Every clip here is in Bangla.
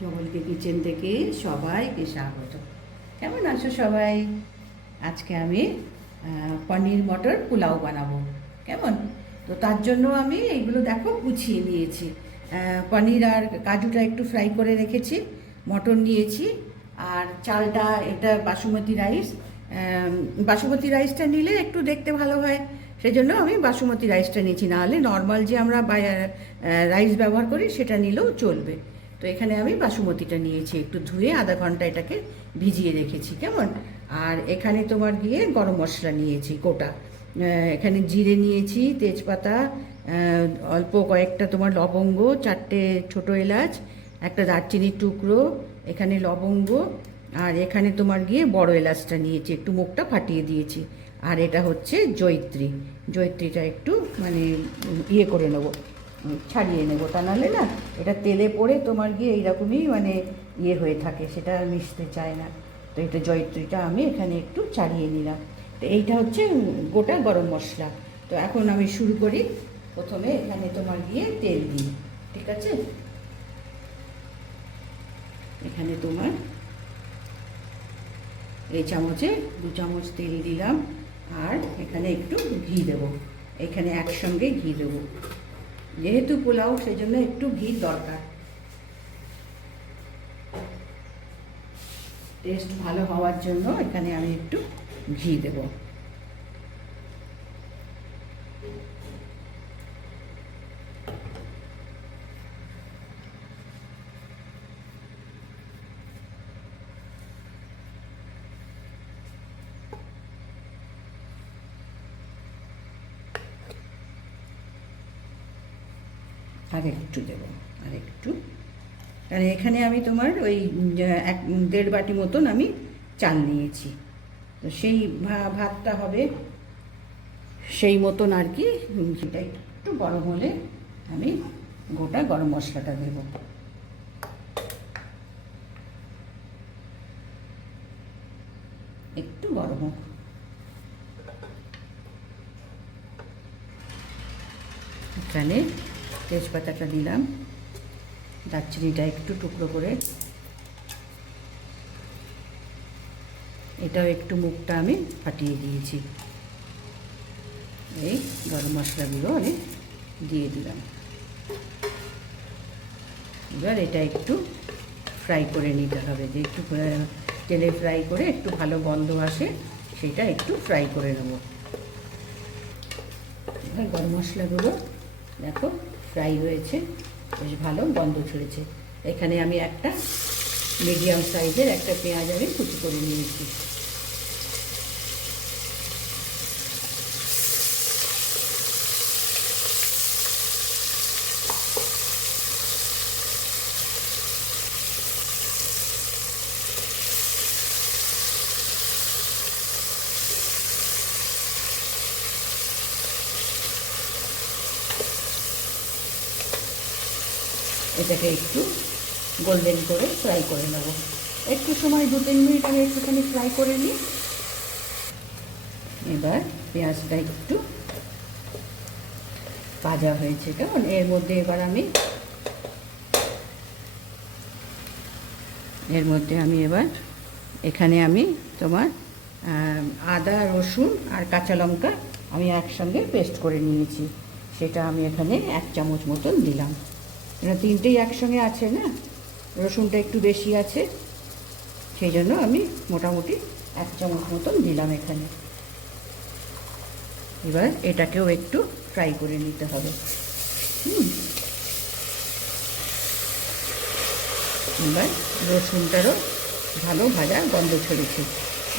জঙ্গলকে কিচেন থেকে সবাইকে স্বাগত। কেমন আছো সবাই? আজকে আমি পনির মটর পোলাও বানাবো। কেমন? তো তার জন্য আমি এইগুলো দেখো গুছিয়ে নিয়েছি। পনির আর কাজুটা একটু ফ্রাই করে রেখেছি, মটর নিয়েছি, আর চালটা এটা বাসুমতি রাইস। বাসুমতি রাইসটা নিলে একটু দেখতে ভালো হয়, সেজন্য আমি বাসুমতি রাইসটা নিয়েছি। নাহলে নর্মাল যে আমরা রাইস ব্যবহার করি সেটা নিলেও চলবে। তো এখানে আমি বাসুমতিটা নিয়েছি, একটু ধুয়ে আধা ঘন্টা এটাকে ভিজিয়ে রেখেছি। কেমন? আর এখানে তোমার গিয়ে গরম মশলা নিয়েছি গোটা। এখানে জিরে নিয়েছি, তেজপাতা, অল্প কয়েকটা তোমার লবঙ্গ, 4টে ছোটো এলাচ, একটা দারচিনির টুকরো, এখানে লবঙ্গ, আর এখানে তোমার গিয়ে বড় এলাচটা নিয়েছি, একটু মুখটা ফাটিয়ে দিয়েছি। আর এটা হচ্ছে জয়িত্রী। জয়িত্রীটা একটু মানে ইয়ে করে নেবো, ছাড়িয়ে নেবো, তা নাহলে না এটা তেলে পড়ে তোমার গিয়ে এইরকমই মানে ইয়ে হয়ে থাকে, সেটা আর মিশতে চায় না। তো এটা জয়িত্রীটা আমি এখানে একটু ছাড়িয়ে নিলাম। তো এইটা হচ্ছে গোটা গরম মশলা। তো এখন আমি শুরু করি। প্রথমে এখানে তোমার গিয়ে তেল দিই, ঠিক আছে? এখানে তোমার এই চামচে 2 চামচ তেল দিলাম, আর এখানে একটু ঘি দেবো। এখানে একসঙ্গে ঘি দেবো, যেহেতু পোলাও সেজন্য একটু ঘি দরকার, টেস্ট ভালো হওয়ার জন্য এখানে আমি একটু ঘি দেব। আর একটু দেব, আর একটু, কারণ এখানে আমি তোমার ওই 1.5 বাটি মতন আমি চাল নিয়েছি। তো সেই ভাতটা হবে সেই মতন আর কি। সেটা একটু গরম হলে আমি গোটা গরম মশলাটা দেব। একটু গরম হোক। এখানে তেজপাতাটা দিলাম, দারচিনিটা একটু টুকরো করে, এটাও একটু মুখটা আমি ফাটিয়ে দিয়েছি। এই গরম মশলাগুলো আমি দিয়ে দিলাম। এবার এটা একটু ফ্রাই করে নিতে হবে, যে একটু তেলে ফ্রাই করে একটু ভালো গন্ধ আসে, সেটা একটু ফ্রাই করে নেব। এবার গরম মশলাগুলো দেখো ফ্রাই হয়েছে, বেশ ভালো গন্ধ ছড়েছে। এখানে আমি একটা মিডিয়াম সাইজের একটা পেঁয়াজ আমি কুচি করে নিয়েছি। এটাকে একটু গোল্ডেন করে ফ্রাই করে নেব। একটু সময় 2-3 মিনিট আমি একটুখানি ফ্রাই করে নিই। এবার পেঁয়াজটা একটু ভাজা হয়েছে, কেমন? এর মধ্যে এবার আমি এবার এখানে আমি তোমার আদা, রসুন আর কাঁচা লঙ্কা আমি একসঙ্গে পেস্ট করে নিয়েছি, সেটা আমি এখানে 1 চামচ মতন দিলাম। এটা 3টেই একসঙ্গে আছে না, রসুনটা একটু বেশি আছে, সেই জন্য আমি মোটামুটি 1 চামচ মতন দিলাম এখানে। এবার এটাকেও একটু ফ্রাই করে নিতে হবে। এবার রসুনটারও ভালো ভাজা গন্ধ ছড়েছে।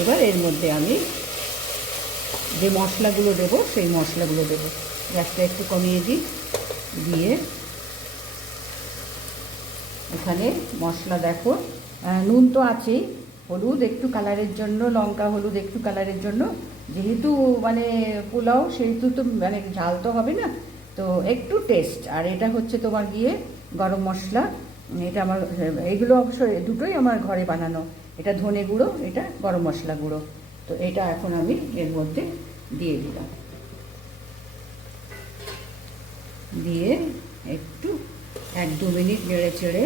এবার এর মধ্যে আমি যে মশলাগুলো দেবো সেই মশলাগুলো দেবো। গ্যাসটা একটু কমিয়ে দিই, দিয়ে এখানে মশলা দেখো, নুন তো আছেই, হলুদ একটু কালারের জন্য, লঙ্কা হলুদ একটু কালারের জন্য, যেহেতু মানে পোলাও সেহেতু তো মানে ঝাল তো হবে না, তো একটু টেস্ট। আর এটা হচ্ছে তোমার গিয়ে গরম মশলা, এটা আমার, এগুলো অবশ্যই দুটোই আমার ঘরে বানানো। এটা ধনে গুঁড়ো, এটা গরম মশলা গুঁড়ো। তো এটা এখন আমি এর মধ্যে দিয়ে দিলাম, দিয়ে একটু 1-2 মিনিট নেড়ে চেড়ে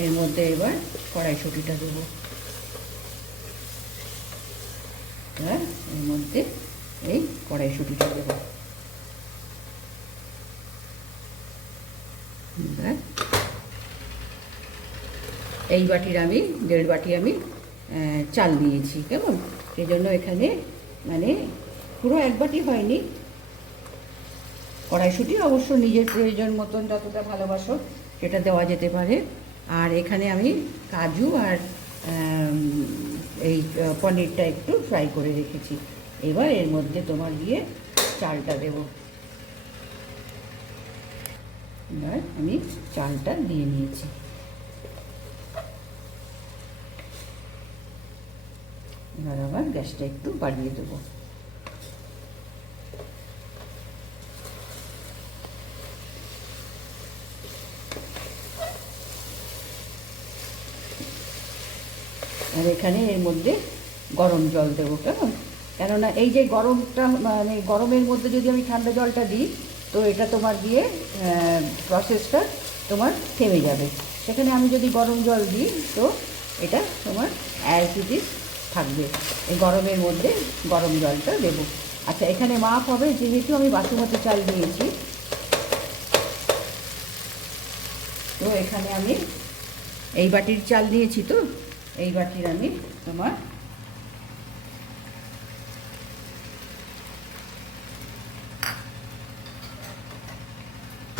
এর মধ্যে এবার কড়াইশুঁটিটা দেবো। এবার এর মধ্যে এই কড়াইশুঁটিটা দেবো। এবার এই বাটির আমি 1.5 বাটি আমি চাল নিয়েছি, কেমন? সেই জন্য এখানে মানে পুরো 1 বাটি হয়নি। কড়াইশুঁটি অবশ্য নিজের প্রয়োজন মতন যতটা ভালোবাসো সেটা দেওয়া যেতে পারে। আর এখানে আমি কাজু আর এই পনিরটা একটু ফ্রাই করে রেখেছি। এবার এর মধ্যে তোমার গিয়ে চালটা দেব। এবার আমি চালটা দিয়ে নিয়েছি। এবার আবার গ্যাসটা একটু বাড়িয়ে দেবো। আর এখানে এর মধ্যে গরম জল দেবো, কেমন? কেননা এই যে গরমটা মানে গরমের মধ্যে যদি আমি ঠান্ডা জলটা দিই তো এটা তোমার দিয়ে প্রসেসটা তোমার থেমে যাবে। সেখানে আমি যদি গরম জল দিই তো এটা তোমার অ্যাজ ইট ইজ থাকবে। এই গরমের মধ্যে গরম জলটা দেবো। আচ্ছা, এখানে মাপ হবে, যেহেতু আমি বাসমতি চাল দিয়েছি তো এখানে আমি এই বাটির চাল দিয়েছি, তো এই বাটির আমি তোমার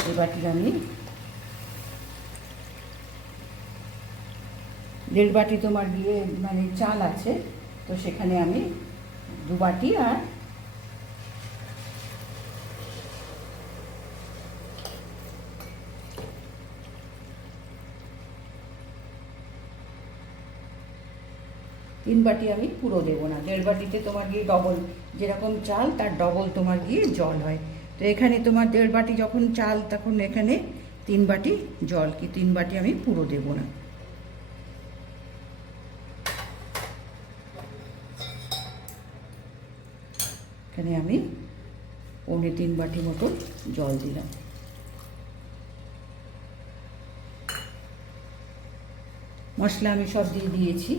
এই বাটির আমি 1.5 বাটি তোমার গিয়ে মানে চাল আছে, তো সেখানে আমি 2 বাটি আর 3 বাটি আমি পুরো দেবো না। 1.5 বাটিতে তোমার গিয়ে ডবল, যেরকম চাল তার ডবল তোমার গিয়ে জল হয়। তো এখানে তোমার 1.5 বাটি যখন চাল তখন এখানে 3 বাটি জল, কি 3 বাটি আমি পুরো দেবো না। এখানে আমি 3.25 বাটি মতো জল দিলাম। মশলা আমি সব দিয়ে দিয়েছি।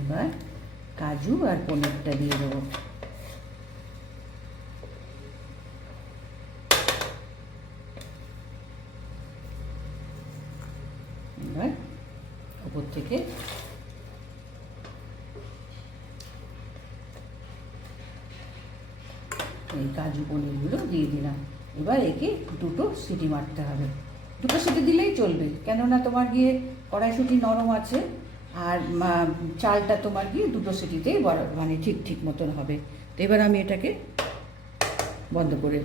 এবার কাজু আর পনিরটা দিয়ে দেবো। এবার উপর থেকে এই কাজু পনিরগুলো দিয়ে দিলাম। এবার একে 2টো সিটি মারতে হবে। 2টো সিটি দিলেই চলবে, কেননা তোমার গিয়ে কড়াইশুঁটি নরম আছে আর চালটা তোমার গিয়ে 2টো সিটিতেই মানে ঠিক মতন হবে। তো এবার আমি এটাকে বন্ধ করে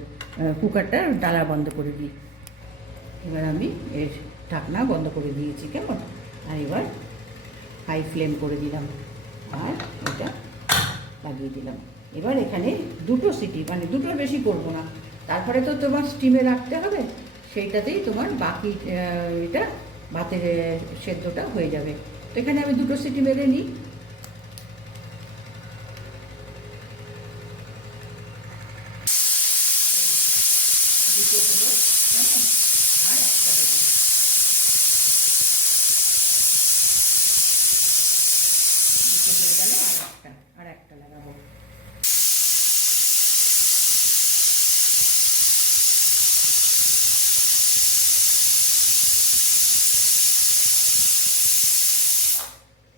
কুকারটা ডালা বন্ধ করে দিই। এবার আমি এর ঢাকনা বন্ধ করে দিয়েছি, কেমন? আর এবার হাই ফ্লেম করে দিলাম আর এটা লাগিয়ে দিলাম। এবার এখানে 2টো সিটি, মানে 2টোর বেশি করবো না, তারপরে তো তোমার স্টিমে রাখতে হবে, সেইটাতেই তোমার বাকি এটা ভাতের সেদ্ধটা হয়ে যাবে। তো এখানে আমি 2টো সিটি মেরে নিই। দুটো হলো, কেমন? আর একটা দেবো। দুটো হয়ে গেল, আর একটা লাগাবো।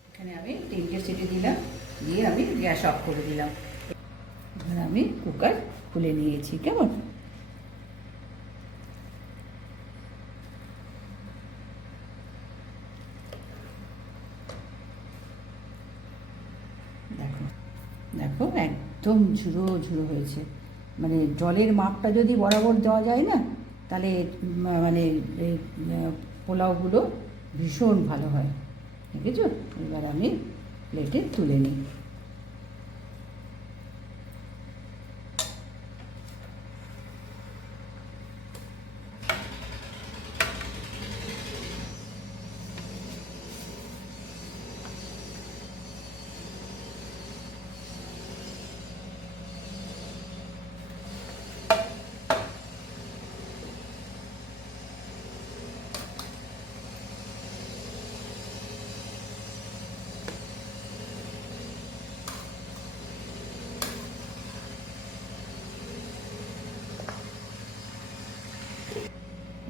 এখানে আমি 3টে সিটি দিলাম, দিয়ে আমি গ্যাস অফ করে দিলাম। এবার আমি কুকার খুলে নিয়েছি, কেমন? দেখো দেখো একদম ঝুরো ঝুরো হয়েছে। মানে জলের মাপটা যদি বরাবর দেওয়া যায় না, তাহলে মানে এই পোলাওগুলো ভীষণ ভালো হয়, দেখেছো? এবার আমি প্লেটে তুলে নিই।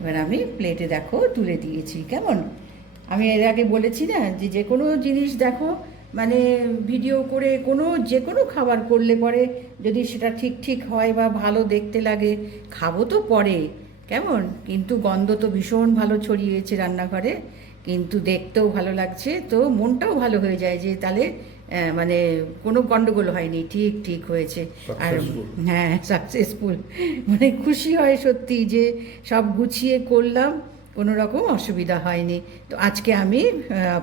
এবার আমি প্লেটে দেখো তুলে দিয়েছি। কেমন, আমি এর আগে বলেছি না যে যে কোনো জিনিস দেখো মানে ভিডিও করে যে কোনো খাবার করলে পরে যদি সেটা ঠিক ঠিক হয় বা ভালো দেখতে লাগে, খাবো তো পরে, কেমন, কিন্তু গন্ধ তো ভীষণ ভালো ছড়িয়েছে রান্নাঘরে, কিন্তু দেখতেও ভালো লাগছে, তো মনটাও ভালো হয়ে যায় যে তাহলে মানে কোনো গন্ডগোল হয়নি, ঠিক ঠিক হয়েছে। আর হ্যাঁ, সাকসেসফুল, মানে খুশি হয় সত্যি যে সব গুছিয়ে করলাম, কোনো রকম অসুবিধা হয়নি। তো আজকে আমি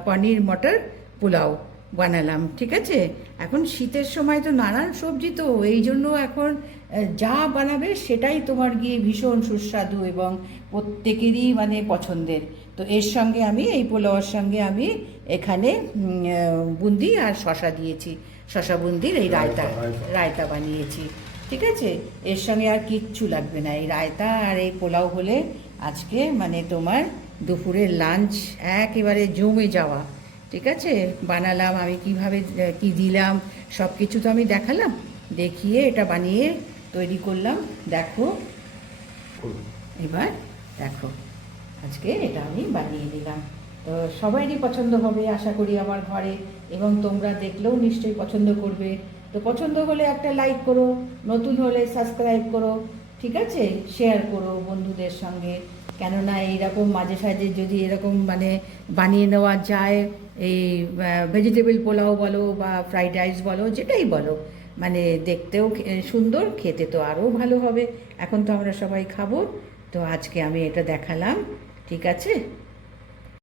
পনির মটর পোলাও বানালাম, ঠিক আছে। এখন শীতের সময় তো নানান সবজি, তো এই জন্য এখন যা বানাবে সেটাই তোমার গিয়ে ভীষণ সুস্বাদু এবং প্রত্যেকেরই মানে পছন্দের। তো এর সঙ্গে আমি এই পোলাওয়ার সঙ্গে আমি এখানে বুন্দি আর শশা দিয়েছি, শশা বুন্দির এই রায়তা রায়তা বানিয়েছি, ঠিক আছে। এর সঙ্গে আর কিচ্ছু লাগবে না, এই রায়তা আর এই পোলাও হলে আজকে মানে তোমার দুপুরের লাঞ্চ একেবারে জমে যাওয়া, ঠিক আছে। বানালাম আমি কিভাবে কি দিলাম সব কিছু তো আমি দেখালাম, দেখিয়ে এটা বানিয়ে তৈরি করলাম, দেখো এবার দেখো আজকে এটা আমি বানিয়ে নিলাম। তো সবাইরই পছন্দ হবে আশা করি আমার ঘরে, এবং তোমরা দেখলেও নিশ্চয়ই পছন্দ করবে। তো পছন্দ হলে একটা লাইক করো, নতুন হলে সাবস্ক্রাইব করো, ঠিক আছে, শেয়ার করো বন্ধুদের সঙ্গে। কেননা এইরকম মাঝে সাঝে যদি এরকম মানে বানিয়ে নেওয়া যায়, এই ভেজিটেবল পোলাও বলো বা ফ্রাইড রাইস বলো, যেটাই বলো, মানে দেখতেও সুন্দর, খেতে তো আরও ভালো হবে। এখন তো আমরা সবাই খাবো, তো আজকে আমি এটা দেখালাম, ঠিক আছে।